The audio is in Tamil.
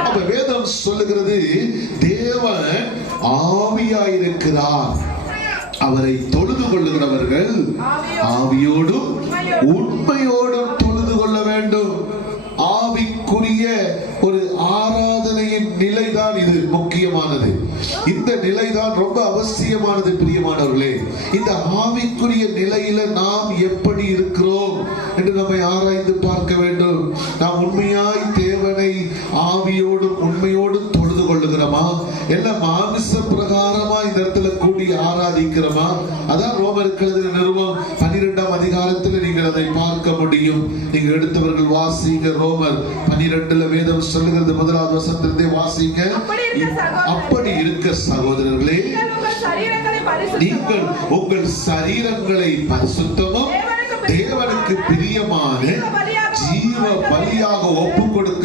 அப்ப வேதம் சொல்லுகிறது, தேவன் ஆவியாயிருக்கிறார், அவரை தொழுது கொள்ளுகிறவர்கள் ஆவியோடும் உண்மையோடும் தொழுது கொள்ள வேண்டும். ஆவிக்குரிய ஒரு ஆராதனையின் நிலைதான் இது முக்கியமானது. இந்த நிலைதான் ரொம்ப அவசியமானது. பிரியமானவர்களே, இந்த ஆவிக்குரிய நிலையில நாம் எப்படி இருக்கிறோம் என்று நம்மை ஆராய்ந்து பார்க்க வேண்டும். நாம் உண்மையாய் தேவனை ஆவியோடும் உண்மையோடும் தொழுது கொள்ளுகிறோமா? என்ன மாமிச பிரகாரமா இந்த இடத்துல கூடி ஆராதிக்கிறோமா? அதான் ரோமருக்கு எழுதின நிருபம் 12ஆம் அதிகாரத்தில் நீங்கள் அதை பார்க்க முடியும். நீங்க எடுத்தவர்கள் வாசிங்க. ரோமர் 12ல வேதம் சொல்லுகிறது, 1வது வசனத்திலிருந்தே வாசிங்க. அப்படி இருக்க சகோதரர்களே, நீங்கள் உங்கள் சரீரங்களை பரிசுத்தமும் தேவனுக்கு பிரியமான ஜீவ பலியாக ஒப்பு கொடுக்க